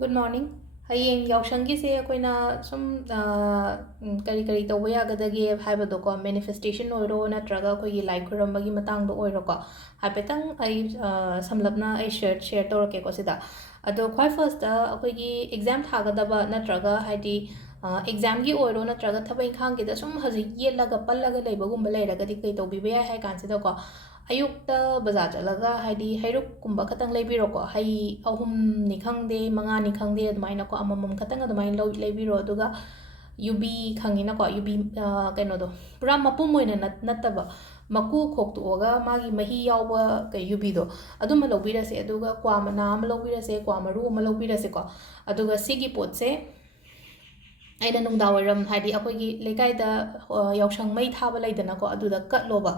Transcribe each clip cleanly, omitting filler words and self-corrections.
Good morning. Hayeng yaushangi se akoina sum kari kari tawba yagadage haibadoko manifestation oiro natraga akoigi lai khurambagi matangdo oiro ko haipetang ai samlapna ai share tawrake ko sida ado khwai first da akoigi exam thagadaba natraga haidi exam gi oiro natraga thabai khang gi da sum haji yelaga pallaga leibagumba leiragadi kai tawbiba ya hai kansida ko ayukta bazaar chalaga haidi hairuk kumba khatang leibiro ko hai ahum ni khangde manga ni khangde admaina ko amamam khatang admain leibiro aduga UB khangina ko UB kaino do pura mapum moina nattaba maku khoktu oga magi mahi yawba kai UB do aduma lobirase aduga kwa mana am lobirase kwa maru am lobirase ko aduga sigi potse aina nungdawaram haidi akoigi legaida yausang mai thaba laidana ko aduda katloba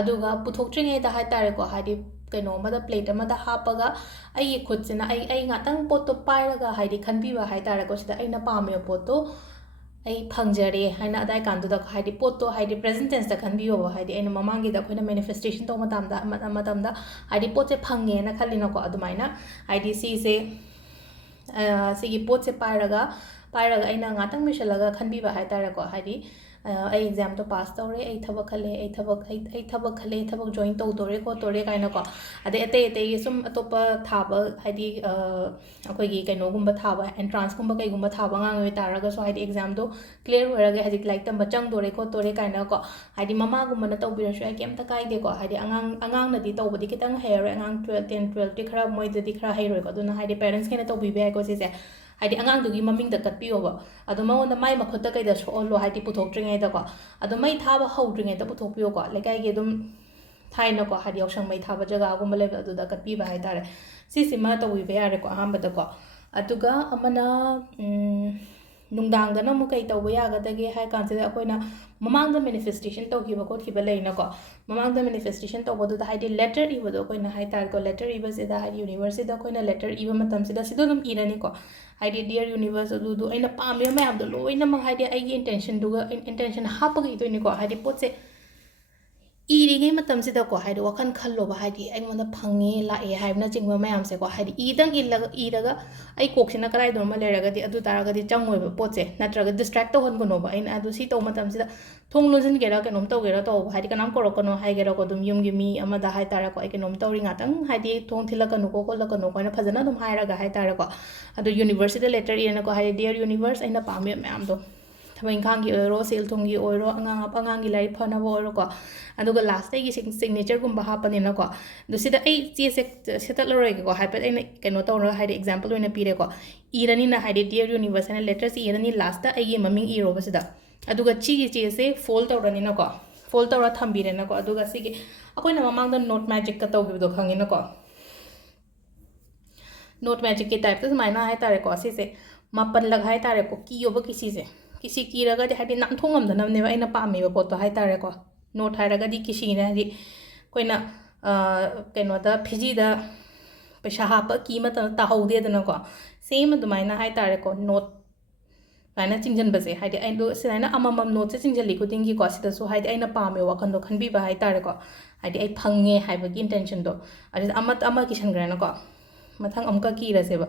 aduga puthoktrine da haitare ko haidi kaino mada plate amada hapaga ai khutsina ai ngatang pot to pairaga haidi khanbiba haitare ko sida aina pame pot to ai phangjare haina adai kandu da haidi pot to haidi present tense da khanbiyo haidi aina mamangi da khoina manifestation to matam da haidi pot se phangge na khalina ko adumaina haidi si se sigi pot se pairaga aina ngatang misalaga khanbiba haitare ko haidi ai exam to pass tawre ai thabak khale ai thabak khale thabak join tawdore ko tore kaina ko ade ate sum atopa thaba haidi akoigi kaino gumba thaba entrance gumba kai gumba thaba ngang we taraga so haidi exam do clear horaga haidi like tamba chang dore ko tore kaina ko haidi mama gumba na tawbira shu ai kem ta kai de ko haidi angang na di tawbadi kitang hair angang 12 10 12 di khara moi di khara hairoi ko duna haidi parents kena tawbi be ko se haidi angang dugi maming da katpiyoba adu maonda mai makhota kai da so haidi puthoktrine da ko adu mai thaba howdringe da puthokpiyo ko lekai ge dum thaina ko hadi yausang mai thaba jaga gumba level adu da katpiba hai tare sisima to wi be yare ko ahamba da ko aduga amana nungdang da na mu kai tawba yaga dage hai kanse da akoina mamang da manifestation tawkiba ko khiba leina ko mamang da manifestation tawba du da haidi letter iba do koina hai tar ko letter iba se da haidi university da koina letter iba matam se da sido dum irani ko haidi dear universe du aina pambe ma am do loina mang haidi ai intention duga intention hapagi to ni ko haidi potse ꯏꯔꯤꯉꯩ ꯃꯇꯝꯁꯤꯗꯀꯣ ꯍꯥꯏꯗꯤ ꯋꯥꯈꯜ ꯈꯜꯂꯣꯕ ꯍꯥꯏꯗꯤ ꯑꯩꯉꯣꯟꯗ ꯐꯪꯉꯦ ꯂꯥꯛꯑꯦ ꯍꯥꯏꯕꯅꯆꯤꯡꯕ ꯃꯌꯥꯝꯁꯦꯀꯣ ꯍꯥꯏꯗꯤ ꯏꯔꯒ ꯑꯩ ꯀꯣꯛꯁꯤꯅ ꯀꯗꯥꯏꯗꯅꯣꯃ ꯂꯩꯔꯒꯗꯤ ꯑꯗꯨ ꯇꯥꯔꯒꯗꯤ ꯆꯪꯉꯣꯏꯕ ꯄꯣꯠꯁꯦ ꯅꯠꯇ꯭ꯔꯒ ꯗꯤꯁꯇ꯭ꯔꯦꯛ ꯇꯧꯍꯟꯒꯅꯣꯕ ꯑꯩꯅ ꯑꯗꯨ ꯁꯤ ꯇꯧꯕ ꯃꯇꯝꯁꯤꯗ ꯊꯣꯡ ꯂꯣꯟꯁꯤꯟꯒꯦꯔꯥ ꯀꯩꯅꯣꯝ ꯇꯧꯒꯦꯔꯥ ꯇꯧꯕ ꯍꯥꯏꯗꯤ ꯀꯅꯥꯝ ꯀꯧꯔꯛꯀꯅꯣ ꯍꯥꯏꯒꯦꯔꯥꯀꯣ ꯑꯗꯨꯝ ꯌꯨꯝꯒꯤ ꯃꯤ ꯑꯃꯗ ꯍꯥꯏꯇꯥꯔꯦꯀꯣ ꯑꯩ ꯀꯩꯅꯣꯝ ꯇꯧꯔꯤ ꯉꯥꯛꯇꯪ ꯍꯥꯏꯗꯤ ꯊꯣꯡ ꯊꯤꯜꯂꯛꯀꯅꯨꯀꯣ ꯈꯣꯠꯂꯛꯀꯅꯨꯀꯣ ꯑꯩꯅ ꯐꯖꯅ ꯑꯗꯨꯝ ꯍꯥꯏꯔꯒ ꯍꯥꯏꯇꯥꯔꯦꯀꯣ ꯑꯗꯣ ꯌꯨꯅꯤꯚꯔꯁꯤꯇꯤꯗ ꯂꯦꯇꯔ ꯏꯔꯅꯀꯣ ꯍꯥꯏꯗꯤ ꯗꯤꯌꯔ ꯌꯨꯅꯤꯚꯔꯁ ꯑꯩꯅ ꯄꯥꯝꯃꯤꯕ ꯃꯌꯥꯝꯗꯣ ꯊꯕꯛ ꯏꯪꯈꯥꯡꯒꯤ ꯑꯣꯏꯔꯣ ꯁꯦꯜ ꯊꯨꯝꯒꯤ ꯑꯣꯏꯔꯣ ꯑꯉꯥꯡꯒꯤ ꯂꯥꯏꯔꯤꯛ ꯐꯅꯕ ꯑꯣꯏꯔꯣꯀꯣ ꯑꯗꯨꯒ ꯂꯥꯁꯇ ꯑꯩꯒꯤ ꯁꯤꯒꯅꯦꯆꯔꯒꯨꯝꯕ ꯍꯥꯞꯄꯅꯤꯅꯀꯣ ꯑꯗꯣ ꯁꯤꯗ ꯑꯩ ꯆꯦꯁꯦ ꯁꯦꯠꯇꯠꯂꯔꯣꯏꯒꯦꯀꯣ ꯍꯥꯏꯐꯦꯠ ꯑꯩꯅ ꯀꯩꯅꯣ ꯇꯧꯔꯒ ꯍꯥꯏꯗꯤ ꯑꯦꯛꯖꯥꯝꯄꯜ ꯑꯣꯏꯅ ꯄꯤꯔꯦꯀꯣ ꯏꯔꯅꯤꯅ ꯍꯥꯏꯗꯤ ꯗꯤꯌꯔ ꯌꯨꯅꯤꯚꯔꯁ ꯍꯥꯏꯅ ꯂꯦꯇꯔꯁꯤ ꯏꯔꯅꯤ ꯂꯥꯁꯇ ꯑꯩꯒꯤ ꯃꯃꯤꯡ ꯏꯔꯣꯕꯁꯤꯗ ꯑꯗꯨꯒ ꯁꯤꯒꯤ ꯆꯦꯁꯦ ꯐꯣꯜ ꯇꯧꯔꯅꯤꯅꯀꯣ ꯐꯣꯜ ꯇꯧꯔ ꯊꯝꯕꯤꯔꯦꯅꯀꯣ ꯑꯗꯨꯒ ꯁꯤꯒꯤ ꯑꯩꯈꯣꯏꯅ ꯃꯃꯥꯡꯗ ꯅꯣꯠ ꯃꯦꯖꯤꯛꯀ ꯇꯧꯈꯤꯕꯗꯣ ꯈꯪꯉꯤꯅꯀꯣ ꯅꯣꯠ ꯃꯦꯖꯤꯛꯀꯤ ꯇꯥꯏꯞꯇ ꯁꯨꯃꯥꯏꯅ ꯍꯥꯏꯇꯥꯔꯦꯀꯣ ꯁꯤꯁꯦ ꯃꯥꯄꯜꯂꯛ ꯍꯥꯏꯇꯥꯔꯦꯀꯣ ꯀꯤꯌꯣꯕ ꯀꯤꯁꯤꯁꯦ ꯀꯤꯁꯤ ꯀꯤꯔꯒꯗꯤ ꯍꯥꯏꯗꯤ ꯅꯥꯟꯊꯣꯛꯉꯝꯗꯅꯕꯅꯦꯕ ꯑꯩꯅ ꯄꯥꯝꯃꯤꯕ ꯄꯣꯠꯇꯣ ꯍꯥꯏꯇꯥꯔꯦꯀꯣ ꯅꯣꯠ ꯍꯥꯏꯔꯒꯗꯤ ꯀꯤꯁꯤꯅꯦ ꯍꯥꯏꯗꯤ ꯑꯩꯈꯣꯏꯅ ꯀꯩꯅꯣꯗ ꯐꯤꯖꯤꯗ ꯄꯩꯁꯥ ꯍꯥꯞꯄ ꯀꯤ ꯃꯇꯝꯗ ꯇꯥꯍꯧꯗꯦꯗꯅꯀꯣ ꯁꯦꯝ ꯑꯗꯨꯃꯥꯏꯅ ꯍꯥꯏꯇꯥꯔꯦꯀꯣ ꯅꯣꯠ ꯁꯨꯃꯥꯏꯅ ꯆꯤꯡꯁꯤꯟꯕꯁꯦ ꯍꯥꯏꯗꯤ ꯑꯩꯗꯣ ꯁꯨꯃꯥꯏꯅ ꯑꯃꯃꯝ ꯅꯣꯠꯁꯦ ꯆꯤꯡꯁꯤꯜꯂꯤ ꯈꯨꯗꯤꯡꯒꯤꯀꯣ ꯁꯤꯗꯁꯨ ꯍꯥꯏꯗꯤ ꯑꯩꯅ ꯄꯥꯝꯃꯤꯕ ꯋꯥꯈꯟꯗꯣ ꯈꯟꯕꯤꯕ ꯍꯥꯏꯇꯥꯔꯦꯀꯣ ꯍꯥꯏꯗꯤ ꯑꯩ ꯐꯪꯉꯦ ꯍꯥꯏꯕꯒꯤ ꯏꯟꯇꯦꯟꯁꯟꯗꯣ ꯑꯗꯨꯗ ꯑꯃ ꯀꯤꯁꯟꯈ꯭ꯔꯦꯅꯀꯣ ꯃꯊꯪ ꯑꯃꯨꯛꯀ ꯀꯤꯔꯁꯦꯕ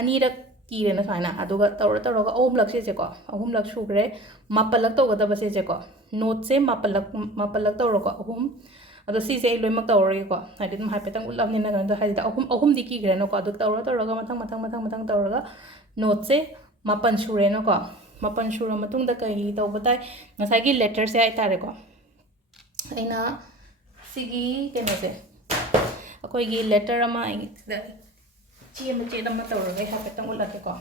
ꯑꯅꯤꯔꯛ ꯀꯤꯔꯦꯅ ꯁꯨꯃꯥꯏꯅ ꯑꯗꯨꯒ ꯇꯧꯔꯒ ꯑꯍꯨꯝꯂꯛ ꯁꯤꯁꯦꯀꯣ ꯑꯍꯨꯝꯂꯛ ꯁꯨꯈ꯭ꯔꯦ ꯃꯥꯄꯜꯂꯛ ꯇꯧꯒꯗꯕ ꯁꯤꯁꯦꯀꯣ ꯅꯣꯠꯁꯦ ꯃꯥꯄꯜꯂꯛ ꯇꯧꯔꯣꯀꯣ ꯑꯍꯨꯝ ꯑꯗꯣ ꯁꯤꯁꯦ ꯑꯩ ꯂꯣꯏꯅꯃꯛ ꯇꯧꯔꯒꯦꯀꯣ ꯍꯥꯏꯗꯤ ꯑꯗꯨꯝ ꯍꯥꯏꯐꯦꯠꯇꯪ ꯎꯠꯂꯕꯅꯤꯅ ꯀꯩꯅꯣ ꯍꯥꯏꯗꯤ ꯑꯍꯨꯝꯗꯤ ꯀꯤꯈ꯭ꯔꯦꯅꯀꯣ ꯑꯗꯨ ꯇꯧꯔꯒ ꯃꯊꯪ ꯇꯧꯔꯒ ꯅꯣꯠꯁꯦ ꯃꯥꯄꯜ ꯁꯨꯔꯦꯅꯀꯣ ꯃꯥꯄꯜ ꯁꯨꯔ ꯃꯇꯨꯡꯗ ꯀꯩ ꯇꯧꯕ ꯇꯥꯏ ꯉꯁꯥꯏꯒꯤ ꯂꯦꯇꯔꯁꯦ ꯍꯥꯏꯇꯥꯔꯦꯀꯣ ꯑꯩꯅ ꯁꯤꯒꯤ ꯀꯩꯅꯣꯁꯦ ꯑꯩꯈꯣꯏꯒꯤ ꯂꯦꯇꯔ ꯑꯃ ꯑꯩ ꯁꯤꯗ ꯆꯦ ꯃꯆꯦꯠ ꯑꯃ ꯇꯧꯔꯒ ꯍꯥꯏꯐꯦꯠꯇꯪ ꯎꯠꯂꯛꯀꯦꯀꯣ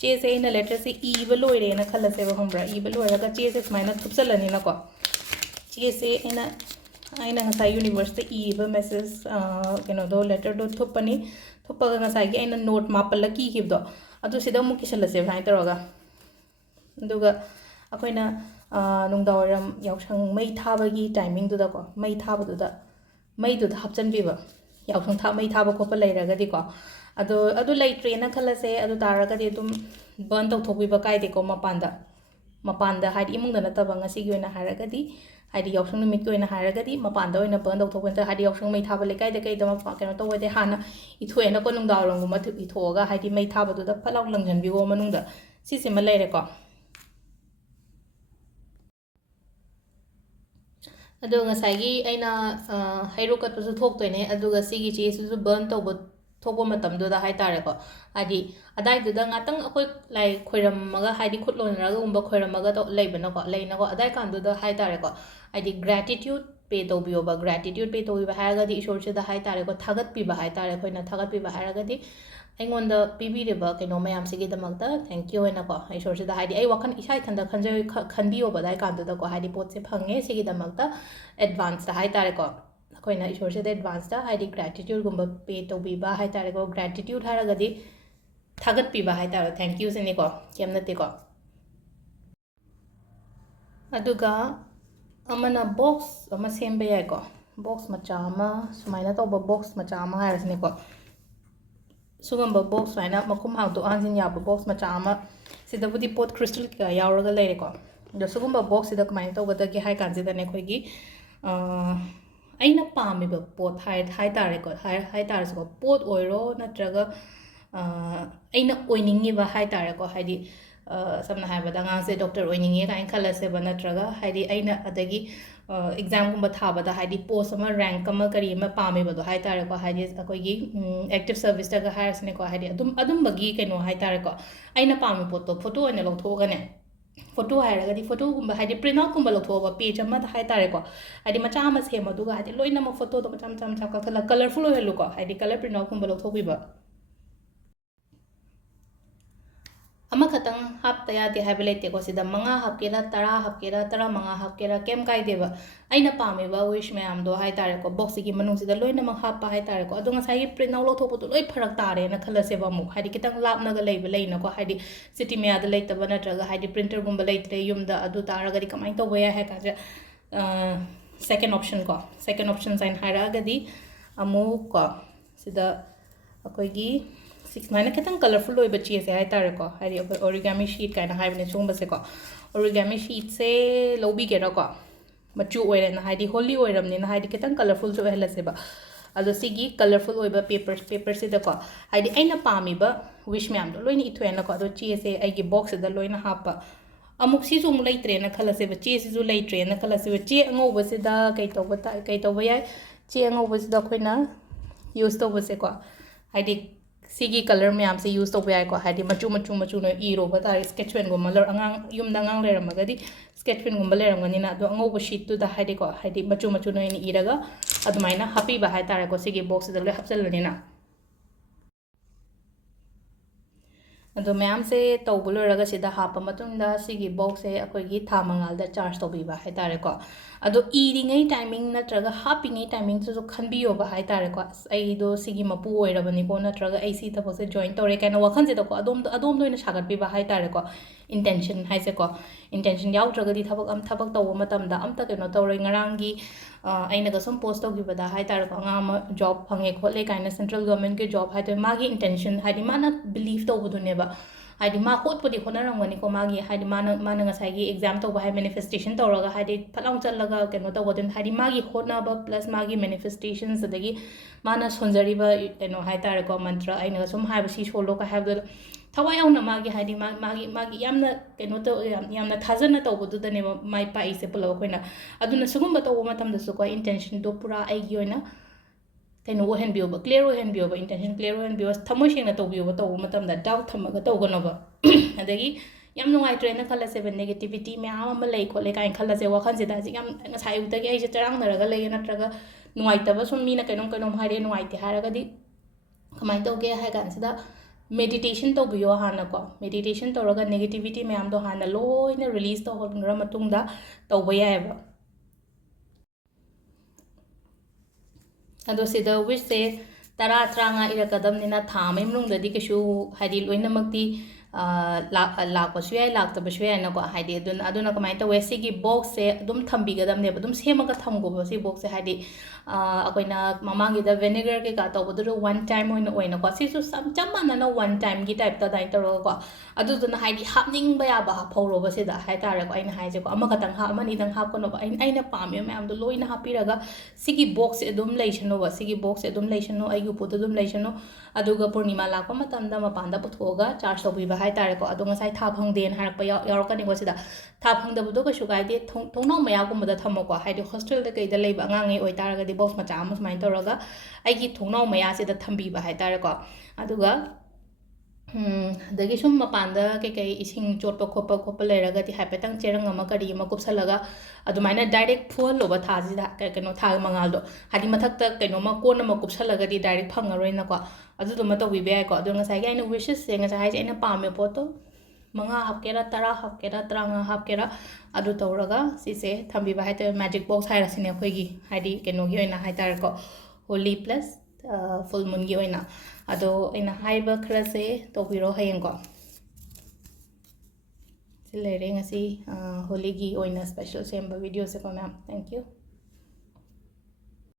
ꯆꯦꯁꯦ ꯑꯩꯅ ꯂꯦꯇꯔꯁꯦ ꯏꯕ ꯂꯣꯏꯔꯦꯅ ꯈꯜꯂꯁꯦꯕ ꯈꯪꯕ꯭ꯔꯥ ꯏꯕ ꯂꯣꯏꯔꯒ ꯆꯦꯁꯦ ꯁꯨꯃꯥꯏꯅ ꯊꯨꯞꯆꯜꯂꯅꯤꯅꯀꯣ ꯆꯦꯁꯦ ꯑꯩꯅ ꯉꯁꯥꯏ ꯌꯨꯅꯤꯚꯔꯁꯇ ꯏꯕ ꯃꯦꯁꯦꯖ ꯀꯩꯅꯣꯗꯣ ꯂꯦꯇꯔꯗꯣ ꯊꯨꯞꯄꯅꯤ ꯊꯨꯞꯄꯒ ꯉꯁꯥꯏꯒꯤ ꯑꯩꯅ ꯅꯣꯠ ꯃꯥꯄꯜꯂꯛ ꯀꯤꯈꯤꯕꯗꯣ ꯑꯗꯨ ꯁꯤꯗ ꯑꯃꯨꯛ ꯀꯤꯁꯜꯂꯁꯦꯕ ꯁꯨꯃꯥꯏꯅ ꯇꯧꯔꯒ ꯑꯗꯨꯒ ꯑꯩꯈꯣꯏꯅ ꯅꯨꯡꯗꯥꯡꯋꯥꯏꯔꯝ ꯌꯥꯎꯁꯪ ꯃꯩ ꯊꯥꯕꯒꯤ ꯇꯥꯏꯃꯤꯡꯗꯨꯗꯀꯣ ꯃꯩ ꯊꯥꯕꯗꯨꯗ ꯃꯩꯗꯨꯗ ꯍꯥꯞꯆꯤꯟꯕꯤꯕ ꯌꯥꯎꯁꯪ ꯃꯩ ꯊꯥꯕ ꯈꯣꯠꯄ ꯂꯩꯔꯒꯗꯤꯀꯣ ꯑꯗꯨ ꯂꯩꯇ꯭ꯔꯦꯅ ꯈꯜꯂꯁꯦ ꯑꯗꯨ ꯇꯥꯔꯒꯗꯤ ꯑꯗꯨꯝ ꯕꯔꯟ ꯇꯧꯊꯣꯛꯄꯤꯕ ꯀꯥꯏꯗꯦꯀꯣ ꯃꯄꯥꯟꯗ ꯍꯥꯏꯗꯤ ꯏꯃꯨꯡꯗ ꯅꯠꯇꯕ ꯉꯁꯤꯒꯤ ꯑꯣꯏꯅ ꯍꯥꯏꯔꯒꯗꯤ ꯍꯥꯏꯗꯤ ꯌꯥꯎꯁꯪ ꯅꯨꯃꯤꯠꯀꯤ ꯑꯣꯏꯅ ꯍꯥꯏꯔꯒꯗꯤ ꯃꯄꯥꯟꯗ ꯑꯣꯏꯅ ꯕꯔꯟ ꯇꯧꯊꯣꯛꯄ ꯅꯠꯇ꯭ꯔꯒ ꯍꯥꯏꯗꯤ ꯌꯥꯎꯁꯪ ꯃꯩ ꯊꯥꯕ ꯂꯩꯀꯥꯏꯗ ꯀꯩꯗ ꯀꯩꯅꯣ ꯇꯧꯕꯗꯤ ꯍꯥꯟꯅ ꯏꯊꯣꯛꯑꯦꯅꯀꯣ ꯅꯨꯡꯗꯥꯡꯋꯥꯏꯔꯝꯒꯨꯝꯕ ꯏꯊꯣꯛꯑꯒ ꯍꯥꯏꯗꯤ ꯃꯩ ꯊꯥꯕꯗꯨꯗ ꯐꯠ ꯂꯥꯎ ꯂꯪꯁꯤꯟꯕꯤꯌꯣ ꯃꯅꯨꯡꯗ ꯁꯤꯁꯤꯃ ꯂꯩꯔꯦꯀꯣ ꯑꯗꯣ ꯉꯁꯥꯏꯒꯤ ꯑꯩꯅ ꯍꯩꯔꯣꯛ ꯀꯠꯄꯁꯨ ꯊꯣꯛꯇꯣꯏꯅꯦ ꯑꯗꯨꯒ ꯁꯤꯒꯤ ꯆꯦꯁꯤꯁꯨ ꯕꯔꯟ ꯇꯧꯕ ꯊꯣꯛꯄ ꯃꯇꯝꯗꯨꯗ ꯍꯥꯏꯇꯥꯔꯦꯀꯣ ꯍꯥꯏꯗꯤ ꯑꯗꯥꯏꯗꯨꯗ ꯉꯥꯛꯇꯪ ꯑꯩꯈꯣꯏ ꯂꯥꯏ ꯈꯣꯏꯔꯝꯃꯒ ꯍꯥꯏꯗꯤ ꯈꯨꯠ ꯂꯣꯟꯅꯔꯒꯒꯨꯝꯕ ꯈꯣꯏꯔꯝꯃꯒ ꯂꯩꯅꯀꯣ ꯑꯗꯥꯏ ꯀꯥꯟꯗꯨꯗ ꯍꯥꯏꯇꯥꯔꯦꯀꯣ ꯍꯥꯏꯗꯤ ꯒ꯭ꯔꯦꯇꯤꯇ꯭ꯌꯨꯠ ꯄꯦ ꯇꯧꯕꯤꯌꯣꯕ ꯒ꯭ꯔꯦꯇꯤꯇ꯭ꯌꯨꯠ ꯄꯦ ꯇꯧꯕꯤꯕ ꯍꯥꯏꯔꯒꯗꯤ ꯏꯁꯣꯔꯁꯤꯗ ꯍꯥꯏꯇꯥꯔꯦꯀꯣ ꯊꯥꯒꯠꯄꯤꯕ ꯍꯥꯏꯇꯥꯔꯦ ꯑꯩꯈꯣꯏꯅ ꯊꯥꯒꯠꯄꯤꯕ ꯍꯥꯏꯔꯒꯗꯤ ꯑꯩꯉꯣꯟꯗ ꯄꯤꯕꯤꯔꯤꯕ ꯀꯩꯅꯣ ꯃꯌꯥꯝꯁꯤꯒꯤꯗꯃꯛꯇ ꯊꯦꯡꯛ ꯌꯨ ꯑꯣꯏꯅꯀꯣ ꯏꯁꯣꯔꯁꯤꯗ ꯍꯥꯏꯗꯤ ꯑꯩ ꯋꯥꯈꯜ ꯏꯁꯥ ꯏꯊꯟꯇ ꯈꯟꯕꯤꯌꯣꯕ ꯑꯗꯥꯏ ꯀꯥꯟꯗꯨꯗꯀꯣ ꯍꯥꯏꯗꯤ ꯄꯣꯠꯁꯦ ꯐꯪꯉꯦ ꯁꯤꯒꯤꯗꯃꯛꯇ ꯑꯦꯗꯚꯥꯟꯁꯇ ꯍꯥꯏꯇꯥꯔꯦꯀꯣ ꯑꯩꯈꯣꯏꯅ ꯏꯁꯣꯔꯁꯤꯗ ꯑꯦꯗꯚꯥꯟꯁꯇ ꯍꯥꯏꯗꯤ ꯒ꯭ꯔꯦꯇꯤꯇ꯭ꯌꯨꯠꯒꯨꯝꯕ ꯄꯦ ꯇꯧꯕꯤꯕ ꯍꯥꯏꯇꯥꯔꯦꯀꯣ ꯒ꯭ꯔꯦꯇꯤꯇ꯭ꯌꯨꯠ ꯍꯥꯏꯔꯒꯗꯤ ꯊꯥꯒꯠꯄꯤꯕ ꯍꯥꯏꯇꯥꯔꯦ ꯊꯦꯡꯛ ꯌꯨꯁꯤꯅꯤꯀꯣ ꯀꯩꯝ ꯅꯠꯇꯦꯀꯣ ꯑꯗꯨꯒ ꯑꯃꯅ ꯕꯣꯛꯁ ꯑꯃ ꯁꯦꯝꯕ ꯌꯥꯏꯀꯣ ꯕꯣꯛꯁ ꯃꯆꯥ ꯑꯃ ꯁꯨꯃꯥꯏꯅ ꯇꯧꯕ ꯕꯣꯛꯁ ꯃꯆꯥ ꯑꯃ ꯍꯥꯏꯔꯁꯤꯅꯦꯀꯣ ꯁꯤꯒꯨꯝꯕ ꯕꯣꯛꯁ ꯁꯨꯃꯥꯏꯅ ꯃꯈꯨꯝ ꯍꯥꯡꯗꯣꯛ ꯍꯥꯡꯖꯤꯟ ꯌꯥꯕ ꯕꯣꯛꯁ ꯃꯆꯥ ꯑꯃ ꯁꯤꯗꯕꯨꯗꯤ ꯄꯣꯠ ꯈ꯭ꯔꯤꯁꯇꯜ ꯀꯩꯀꯥ ꯌꯥꯎꯔꯒ ꯂꯩꯔꯦꯀꯣ ꯑꯗꯣ ꯁꯤꯒꯨꯝꯕ ꯕꯣꯛꯁꯁꯤꯗ ꯀꯃꯥꯏꯅ ꯇꯧꯒꯗꯒꯦ ꯍꯥꯏ ꯀꯥꯟꯁꯤꯗꯅꯦ ꯑꯩꯈꯣꯏꯒꯤ ꯑꯩꯅ ꯄꯥꯝꯃꯤꯕ ꯄꯣꯠ ꯍꯥꯏꯇꯥꯔꯦꯀꯣ ꯍꯥꯏꯇꯥꯔꯁꯤꯀꯣ ꯄꯣꯠ ꯑꯣꯏꯔꯣ ꯅꯠꯇ꯭ꯔꯒ ꯑꯩꯅ ꯑꯣꯏꯅꯤꯡꯉꯤꯕ ꯍꯥꯏꯇꯥꯔꯦꯀꯣ ꯍꯥꯏꯗꯤ ꯁꯝꯅ ꯍꯥꯏꯔꯕꯗ ꯑꯉꯥꯡꯁꯦ ꯗꯣꯛꯇꯔ ꯑꯣꯏꯅꯤꯡꯉꯦ ꯀꯥꯏꯅ ꯈꯜꯂꯁꯦꯕ ꯅꯠꯇ꯭ꯔꯒ ꯍꯥꯏꯗꯤ ꯑꯩꯅ ꯑꯗꯒꯤ ꯑꯦꯛꯖꯥꯝꯒꯨꯝꯕ ꯊꯥꯕꯗ ꯍꯥꯏꯗꯤ ꯄꯣꯁ ꯑꯃ ꯔꯦꯡꯛ ꯑꯃ ꯀꯔꯤ ꯑꯃ ꯄꯥꯝꯃꯤꯕꯗꯣ ꯍꯥꯏꯇꯥꯔꯦꯀꯣ ꯍꯥꯏꯗꯤ ꯑꯩꯈꯣꯏꯒꯤ ꯑꯦꯛꯇꯤቭ ꯁꯔꯚꯤꯁꯇꯒ ꯍꯥꯏꯔꯁꯤꯅꯦꯀꯣ ꯍꯥꯏꯗꯤ ꯑꯗꯨꯝꯕꯒꯤ ꯀꯩꯅꯣ ꯍꯥꯏꯇꯥꯔꯦꯀꯣ ꯑꯩꯅ ꯄꯥꯝꯃꯤ ꯄꯣꯠꯇꯣ ꯐꯣꯇꯣ ꯑꯣꯏꯅ ꯂꯧꯊꯣꯛꯑꯒꯅꯦ ꯐꯣꯇꯣ ꯍꯥꯏꯔꯒꯗꯤ ꯐꯣꯇꯣꯒꯨꯝꯕ ꯍꯥꯏꯗꯤ ꯄ꯭ꯔꯤꯟ ꯑꯥꯎꯠꯀꯨꯝꯕ ꯂꯧꯊꯣꯛꯑꯒ ꯄꯦꯖ ꯑꯃꯗ ꯍꯥꯏꯇꯥꯔꯦꯀꯣ ꯍꯥꯏꯗꯤ ꯃꯆꯥ ꯑꯃ ꯁꯦꯝꯃꯣ ꯑꯗꯨꯒ ꯍꯥꯏꯗꯤ ꯂꯣꯏꯅꯃꯛ ꯐꯣꯇꯣꯗꯣ ꯃꯆꯥ ꯃꯆꯥ ꯃꯆꯥ ꯀꯛꯊꯠꯂꯒ ꯀꯂꯔꯐꯨꯜ ꯑꯣꯏꯍꯜꯂꯨꯀꯣ ꯍꯥꯏꯗꯤ ꯀꯂꯔ ꯄ꯭ꯔꯤꯟ ꯑꯥꯎꯠꯀꯨꯝꯕ ꯂꯧꯊꯣꯛꯄꯤꯕ ꯑꯃꯈꯛꯇꯪ ꯍꯥꯞꯇ ꯌꯥꯗꯦ ꯍꯥꯏꯕ ꯂꯩꯇꯦꯀꯣ ꯁꯤꯗ 5 ꯍꯥꯞꯀꯦꯔꯥ 10 ꯍꯥꯞꯀꯦꯔꯥ 15 ꯍꯥꯞꯀꯦꯔꯥ ꯀꯩꯝ ꯀꯥꯏꯗꯦꯕ ꯑꯩꯅ ꯄꯥꯝꯃꯤꯕ ꯋꯤꯁ ꯃꯌꯥꯝꯗꯣ ꯍꯥꯏꯇꯥꯔꯦꯀꯣ ꯕꯣꯛꯁꯁꯤꯒꯤ ꯃꯅꯨꯡꯁꯤꯗ ꯂꯣꯏꯅꯃꯛ ꯍꯥꯞꯄ ꯍꯥꯏꯇꯥꯔꯦꯀꯣ ꯑꯗꯣ ꯉꯁꯥꯏꯒꯤ ꯄ꯭ꯔꯤꯟ ꯑꯥꯎꯠ ꯂꯧꯊꯣꯛꯄꯗꯣ ꯂꯣꯏ ꯐꯔꯛ ꯇꯥꯔꯦꯅ ꯈꯜꯂꯁꯦꯕ ꯑꯃꯨꯛ ꯍꯥꯏꯗꯤ ꯈꯤꯇꯪ ꯂꯥꯞꯅꯒ ꯂꯩꯕ ꯂꯩꯅꯀꯣ ꯍꯥꯏꯗꯤ ꯁꯤꯇꯤ ꯃꯌꯥꯗ ꯂꯩꯇꯕ ꯅꯠꯇ꯭ꯔꯒ ꯍꯥꯏꯗꯤ ꯄ꯭ꯔꯤꯟꯇꯔꯒꯨꯝꯕ ꯂꯩꯇ꯭ꯔꯦ ꯌꯨꯝꯗ ꯑꯗꯨ ꯇꯥꯔꯒꯗꯤ ꯀꯃꯥꯏꯅ ꯇꯧꯕ ꯌꯥꯏ ꯍꯥꯏ ꯀꯥꯟꯁꯦ ꯁꯦꯀꯦꯟ ꯑꯣꯞꯁꯟ ꯀꯣ ꯁꯦꯀꯦꯟ ꯑꯣꯞꯁꯟ ꯍꯥꯏꯅ ꯍꯥꯏꯔꯛꯑꯒꯗꯤ ꯑꯃꯨꯛ ꯀꯣ ꯁꯤꯗ ꯑꯩꯈꯣꯏꯒꯤ ꯁꯨꯃꯥꯏꯅ ꯈꯤꯇꯪ ꯀꯂꯔꯐꯨꯜ ꯑꯣꯏꯕ ꯆꯦꯁꯦ ꯍꯥꯏꯇꯥꯔꯦꯀꯣ ꯍꯥꯏꯗꯤ ꯑꯩꯈꯣꯏ ꯑꯣꯔꯤꯒꯥꯃꯤ ꯁꯤꯠ ꯀꯥꯏꯅ ꯍꯥꯏꯕꯅꯦ ꯁꯤꯒꯨꯝꯕꯁꯦꯀꯣ ꯑꯣꯔꯤꯒꯥꯃꯤ ꯁꯤꯠꯁꯦ ꯂꯧꯕꯤꯒꯦꯔꯥꯀꯣ ꯃꯆꯨ ꯑꯣꯏꯔꯦꯅ ꯍꯥꯏꯗꯤ ꯍꯣꯂꯤ ꯑꯣꯏꯔꯕꯅꯤꯅ ꯍꯥꯏꯗꯤ ꯈꯤꯇꯪ ꯀꯂꯔꯐꯨꯜꯁꯨ ꯑꯣꯏꯍꯜꯂꯁꯦꯕ ꯑꯗꯣ ꯁꯤꯒꯤ ꯀꯂꯔꯐꯨꯜ ꯑꯣꯏꯕ ꯄꯦꯄꯔꯁꯤꯗꯀꯣ ꯍꯥꯏꯗꯤ ꯑꯩꯅ ꯄꯥꯝꯃꯤꯕ ꯋꯤꯁ ꯃꯌꯥꯝꯗꯣ ꯂꯣꯏꯅ ꯏꯊꯣꯛꯑꯦꯅꯀꯣ ꯑꯗꯣ ꯆꯦꯁꯦ ꯑꯩꯒꯤ ꯕꯣꯛꯁꯁꯤꯗ ꯂꯣꯏꯅ ꯍꯥꯞꯄ ꯑꯃꯨꯛ ꯁꯤꯁꯨ ꯑꯃꯨꯛ ꯂꯩꯇ꯭ꯔꯦꯅ ꯈꯜꯂꯁꯦꯕ ꯆꯦꯁꯤꯁꯨ ꯂꯩꯇ꯭ꯔꯦꯅ ꯈꯜꯂꯁꯦꯕ ꯆꯦ ꯑꯉꯧꯕꯁꯤꯗ ꯀꯩ ꯇꯧꯕ ꯌꯥꯏ ꯆꯦ ꯑꯉꯧꯕꯁꯤꯗ ꯑꯩꯈꯣꯏꯅ ꯌꯨꯁ ꯇꯧꯕꯁꯦꯀꯣ ꯍꯥꯏꯗꯤ ꯁꯤꯒꯤ ꯀꯂꯔ ꯃꯌꯥꯝꯁꯦ ꯌꯨꯁ ꯇꯧꯕ ꯌꯥꯏꯀꯣ ꯍꯥꯏꯗꯤ ꯃꯆꯨꯅ ꯏꯔꯣꯕ ꯇꯥꯔꯦ ꯁ꯭ꯀꯦꯠꯆ ꯄꯦꯟꯒꯨꯝꯕ ꯑꯉꯥꯡ ꯌꯨꯝꯗ ꯑꯉꯥꯡ ꯂꯩꯔꯝꯃꯒꯗꯤ ꯁ꯭ꯀꯦꯠꯆ ꯄꯦꯟꯒꯨꯝꯕ ꯂꯩꯔꯝꯒꯅꯤꯅ ꯑꯗꯣ ꯑꯉꯧꯕ ꯁꯤꯠꯇꯨꯗ ꯍꯥꯏꯗꯤꯀꯣ ꯍꯥꯏꯗꯤ ꯃꯆꯨꯅ ꯑꯣꯏꯅ ꯏꯔꯒ ꯑꯗꯨꯃꯥꯏꯅ ꯍꯥꯞꯄꯤꯕ ꯍꯥꯏꯇꯥꯔꯦꯀꯣ ꯁꯤꯒꯤ ꯕꯣꯛꯁꯁꯤꯗ ꯂꯣꯏ ꯍꯥꯞꯆꯤꯜꯂꯅꯤꯅ ꯑꯗꯣ ꯃꯌꯥꯝꯁꯦ ꯇꯧꯕ ꯂꯣꯏꯔꯒ ꯁꯤꯗ ꯍꯥꯞꯄ ꯃꯇꯨꯡꯗ ꯁꯤꯒꯤ ꯕꯣꯛꯁꯁꯦ ꯑꯩꯈꯣꯏꯒꯤ ꯊꯥ ꯃꯉꯥꯜꯗ ꯆꯥꯔꯖ ꯇꯧꯕꯤꯕ ꯍꯥꯏꯇꯥꯔꯦꯀꯣ ꯑꯗꯣ ꯏꯔꯤꯉꯩ ꯇꯥꯏꯃꯤꯡ ꯅꯠꯇ꯭ꯔꯒ ꯍꯥꯞꯄꯤꯉꯩ ꯇꯥꯏꯃꯤꯡꯗꯨꯁꯨ ꯈꯟꯕꯤꯌꯣꯕ ꯍꯥꯏꯇꯥꯔꯦꯀꯣ ꯑꯁ ꯑꯩꯗꯣ ꯁꯤꯒꯤ ꯃꯄꯨ ꯑꯣꯏꯔꯕꯅꯤꯀꯣ ꯅꯠꯇ꯭ꯔꯒ ꯑꯩ ꯁꯤ ꯊꯕꯛꯁꯦ ꯖꯣꯏꯟ ꯇꯧꯔꯦ ꯀꯥꯏꯅ ꯋꯥꯈꯜꯁꯤꯗꯀꯣ ꯑꯗꯣꯝꯗ ꯑꯣꯏꯅ ꯁꯥꯒꯠꯄꯤꯕ ꯍꯥꯏꯇꯥꯔꯦꯀꯣ ꯏꯟꯇꯦꯟꯁꯟ ꯍꯥꯏꯁꯦꯀꯣ ꯏꯟꯇꯦꯟꯁꯟ ꯌꯥꯎꯗ꯭ꯔꯒꯗꯤ ꯊꯕꯛ ꯇꯧꯕ ꯃꯇꯝꯗ ꯑꯝꯇ ꯀꯩꯅꯣ ꯇꯧꯔꯣꯏ ꯉꯔꯥꯡꯒꯤ ꯑꯩꯅꯒ ꯁꯨꯝ ꯄꯣꯁ ꯇꯧꯈꯤꯕꯗ ꯍꯥꯏꯇꯥꯔꯦꯀꯣ ꯑꯉꯥꯡ ꯑꯃ ꯖꯣꯕ ꯐꯪꯉꯦ ꯈꯣꯠꯂꯦ ꯀꯥꯏꯅ ꯁꯦꯟꯇ꯭ꯔꯦꯜ ꯒꯚꯔꯟꯃꯦꯟꯠꯀꯤ ꯖꯣꯕ ꯍꯥꯏꯗꯤ ꯃꯥꯒꯤ ꯏꯟꯇꯦꯟꯁꯟ ꯍꯥꯏꯗꯤ ꯃꯥꯅ ꯕꯤꯂꯤꯚ ꯇꯧꯕꯗꯨꯅꯦꯕ ꯍꯥꯏꯗꯤ ꯃꯥ ꯍꯣꯠꯄꯨꯗꯤ ꯍꯣꯠꯅꯔꯝꯒꯅꯤꯀꯣ ꯃꯥꯒꯤ ꯍꯥꯏꯗꯤ ꯃꯥꯅ ꯉꯁꯥꯏꯒꯤ ꯑꯦꯛꯖꯥꯝ ꯇꯧꯕ ꯍꯥꯏ ꯃꯦꯅꯤꯐꯦꯁꯇꯦꯁꯟ ꯇꯧꯔꯒ ꯍꯥꯏꯗꯤ ꯐꯠ ꯂꯥꯎ ꯆꯠꯂꯒ ꯀꯩꯅꯣ ꯇꯧꯕꯗꯨꯅ ꯍꯥꯏꯗꯤ ꯃꯥꯒꯤ ꯍꯣꯠꯅꯕ प्लस मागी मैनिफेस्टेशंस अदगी माना सोंजरीबा कनो हाइतारेको मंत्र आइना सुम हाइबसी सोलो का हाइबद थवाय औना मागी हाइदि मागी यामना कनो तो यामना थाजना तौबदुदने माइ पाइसे पुलो कोइना अदुना सुगुम बतौ मतमदसु को इंटेंशन दो पूरा आइगी ओइना कनो ओहनबियोबा क्लियर ओहनबियोबा इंटेंशन क्लियर ओहनबियोबा थमोय सेंगना तौबियोबा तौ मतमदा डाउट थमगा तौगनोबा अदगी याम नुंगाइत्रेना खलसेबा नेगेटिविटी म्याम अमा लै खोले काइन खलसे वखनसिदा हजि याम ngасai उतगी आइसे चरांगनरगा लै नत्रगा नुंगाइतबा सुम मीना कइनोम हाइरे नुंगाइते हारगदी कमाइ तौगे हाइ कानसिदा मेडिटेशन तौबियो हाना को मेडिटेशन तौरगा नेगेटिविटी म्याम दो हाना लोइना रिलीज तौहनग्रा मतुंगदा तौबा यायबा अदो सिदा विश से 10 35 इरकदमनिना था मै मनुंगददी केसु हाइदि लोइनमक्ति ꯂꯥꯛꯄꯁꯨ ꯌꯥꯏ ꯂꯥꯛꯇꯕꯁꯨ ꯌꯥꯏꯅꯀꯣ ꯍꯥꯏꯗꯤ ꯑꯗꯨꯅ ꯀꯃꯥꯏꯅ ꯇꯧꯋꯦ ꯁꯤꯒꯤ ꯕꯣꯛꯁꯁꯦ ꯑꯗꯨꯝ ꯊꯝꯕꯤꯒꯗꯕꯅꯦꯕ ꯑꯗꯨꯝ ꯁꯦꯝꯃꯒ ꯊꯝꯒꯣꯕ ꯁꯤ ꯕꯣꯛꯁꯁꯦ ꯍꯥꯏꯗꯤ ꯑꯩꯈꯣꯏꯅ ꯃꯃꯥꯡꯒꯤꯗ ꯚꯦꯅꯦꯒꯔ ꯀꯩꯀꯥ ꯇꯧꯕꯗꯨꯗ ꯋꯥꯟ ꯇꯥꯏꯝ ꯑꯣꯏꯅꯀꯣ ꯁꯤꯁꯨ ꯆꯞ ꯃꯥꯟꯅꯅ ꯋꯥꯟ ꯇꯥꯏꯝꯒꯤ ꯇꯥꯏꯞꯇ ꯑꯗꯨꯃꯥꯏꯅ ꯇꯧꯔꯒꯀꯣ ꯑꯗꯨꯗꯨꯅ ꯍꯥꯏꯗꯤ ꯍꯥꯞꯅꯤꯡꯕ ꯌꯥꯕ ꯍꯥꯞꯍꯧꯔꯣꯕ ꯁꯤꯗ ꯍꯥꯏꯇꯥꯔꯦꯀꯣ ꯑꯩꯅ ꯍꯥꯏꯁꯦꯀꯣ ꯑꯃꯈꯛꯇꯪ ꯑꯃꯅꯤꯗꯪ ꯍꯥꯞꯀꯅꯣꯕ ꯑꯩꯅ ꯄꯥꯝꯃꯤꯕ ꯃꯌꯥꯝꯗꯣ ꯂꯣꯏꯅ ꯍꯥꯞꯄꯤꯔꯒ ꯁꯤꯒꯤ ꯕꯣꯛꯁꯁꯦ ꯑꯗꯨꯝ ꯂꯩꯁꯅꯨꯕ ꯁꯤꯒꯤ ꯕꯣꯛꯁꯁꯦ ꯑꯗꯨꯝ ꯂꯩꯁꯅꯨ ꯑꯩꯒꯤ ꯎꯄꯨꯗ ꯑꯗꯨꯝ ꯂꯩꯁꯅꯨ ꯑꯗꯨꯒ ꯄꯨꯔꯅꯤꯃꯥ ꯂꯥꯛꯄ ꯃꯇꯝꯗ ꯃꯄꯥꯟꯗ ꯄꯨꯊꯣꯛꯑꯒ ꯆꯥꯔꯖ ꯇꯧꯕꯤꯕ ꯍꯥꯏꯇꯥꯔꯦꯀꯣ ꯑꯗꯣ ꯉꯁꯥꯏ ꯊꯥ ꯐꯪꯗꯦꯅ ꯍꯥꯏꯔꯛꯄ ꯌꯥꯎꯔꯛꯀꯅꯤꯀꯣ ꯁꯤꯗ ꯊꯥ ꯐꯪꯗꯕꯗꯣ ꯀꯩꯁꯨ ꯀꯥꯏꯗꯦ ꯊꯣꯡꯅꯥꯎ ꯃꯌꯥꯒꯨꯝꯕꯗ ꯊꯝꯃꯣꯀꯣ ꯍꯥꯏꯗꯤ ꯍꯣꯁꯇꯦꯜꯗ ꯀꯩꯗ ꯂꯩꯕ ꯑꯉꯥꯡꯉꯩ ꯑꯣꯏꯇꯥꯔꯒꯗꯤ ꯕꯣꯛꯁ ꯃꯆꯥ ꯑꯃ ꯁꯨꯃꯥꯏꯅ ꯇꯧꯔꯒ ꯑꯩꯒꯤ ꯊꯣꯡꯅꯥꯎ ꯃꯌꯥꯁꯤꯗ ꯊꯝꯕꯤꯕ ꯍꯥꯏꯇꯥꯔꯦꯀꯣ ꯑꯗꯨꯒ ꯑꯗꯒꯤ ꯁꯨꯝ ꯃꯄꯥꯟꯗ ꯀꯩꯀꯩ ꯏꯁꯤꯡ ꯆꯣꯠꯄ ꯈꯣꯠꯄ ꯂꯩꯔꯒꯗꯤ ꯍꯥꯏꯐꯦꯠꯇꯪ ꯆꯦꯔꯪ ꯑꯃ ꯀꯔꯤ ꯑꯃ ꯀꯨꯞꯁꯜꯂꯒ ꯑꯗꯨꯃꯥꯏꯅ ꯗꯥꯏꯔꯦꯛ ꯐꯨꯍꯜꯂꯣꯕ ꯊꯥꯁꯤꯗ ꯀꯩꯅꯣ ꯊꯥꯒꯤ ꯃꯉꯥꯜꯗꯣ ꯍꯥꯏꯗꯤ ꯃꯊꯛꯇ ꯀꯩꯅꯣꯃ ꯀꯣꯟ ꯑꯃ ꯀꯨꯞꯁꯜꯂꯒꯗꯤ ꯗꯥꯏꯔꯦꯛ ꯐꯪꯉꯔꯣꯏꯅꯀꯣ ꯑꯗꯨꯗꯨꯃ ꯇꯧꯕꯤꯕ ꯌꯥꯏꯀꯣ ꯑꯗꯣ ꯉꯁꯥꯏꯒꯤ ꯑꯩꯅ ꯋꯤꯁꯦꯁꯁꯦꯉꯁꯥꯏ ꯍꯥꯏꯁꯦ ꯑꯩꯅ ꯄꯥꯝꯃꯦ ꯄꯣꯠꯇꯣ 5 ꯍꯥꯞꯀꯦꯔꯥ 10 ꯍꯥꯞꯀꯦꯔꯥ 15 ꯍꯥꯞꯀꯦꯔꯥ ꯑꯗꯨ ꯇꯧꯔꯒ ꯁꯤꯁꯦ ꯊꯝꯕꯤꯕ ꯍꯥꯏꯇꯥꯔꯦ ꯃꯦꯖꯤꯛ ꯕꯣꯛꯁ ꯍꯥꯏꯔꯁꯤꯅꯦ ꯑꯩꯈꯣꯏꯒꯤ ꯍꯥꯏꯗꯤ ꯀꯩꯅꯣꯒꯤ ꯑꯣꯏꯅ ꯍꯥꯏꯇꯥꯔꯦꯀꯣ ꯍꯣꯂꯤ ꯄ꯭ꯂꯁ ꯐꯨꯜ ꯃꯨꯟꯒꯤ ꯑꯣꯏꯅ ꯑꯗꯣ ꯑꯩꯅ ꯍꯥꯏꯕ ꯈꯔꯁꯦ ꯇꯧꯕꯤꯔꯣ ꯍꯌꯦꯡꯀꯣ ꯁꯤ ꯂꯩꯔꯦ ꯉꯁꯤ ꯍꯣꯂꯤꯒꯤ ꯑꯣꯏꯅ ꯁ꯭ꯄꯦꯁꯦꯜ ꯁꯦꯝꯕ ꯚꯤꯗꯤꯑꯣꯁꯦꯀꯣ ꯃꯌꯥꯝ ꯊꯦꯡꯛ ꯌꯨ